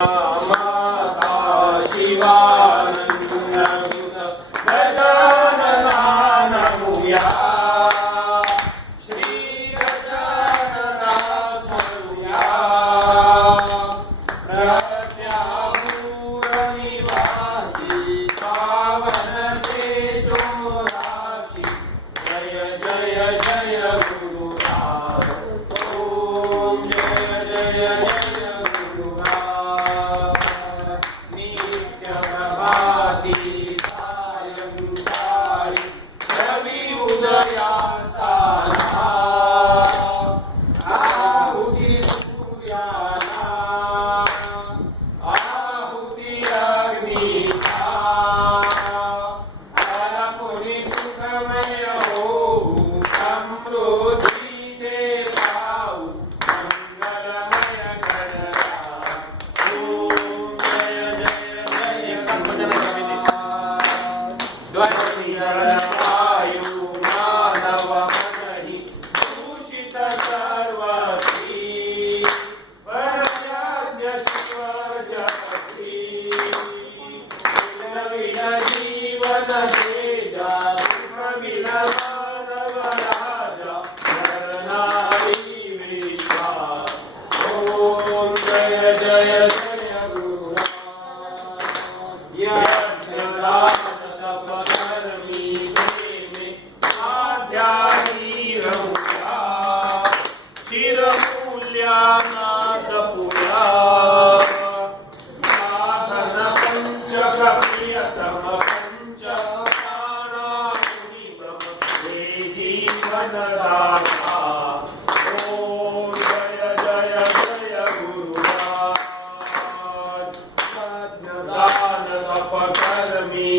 माता शिवानंद गजानना नमूया श्री गजानना स्मरूया प्रज्ञापूर निवासी पावन तेजोराशि जय जय जय गुरुराज ओम जय जय जय सायंकाळी रवि उदयास्ताना आहुती सूर्याला आहुती अग्नीचा अलपुरी सुखमय होऊ समृद्धी दे पाऊ मंगलमय गणराज ओम जय जय जय वायु मानव मनहि दूषित सर्वत्री परजाज्ञ शिव जगती विलविल जीवन तेजा सुखविल मानव राजा नरनारी विश्वास ओम जय जय जय गुरुराज यज्ञदान तपकर्मी प्रेमे स्वाध्यायी रहुया चिरमूल्याना जपुया साधन पंचक प्रियतम पंच प्राणामुनि ब्रह्म हे जीवनदाता ओम जय जय जय गुरुराज यज्ञदान तपकर्मी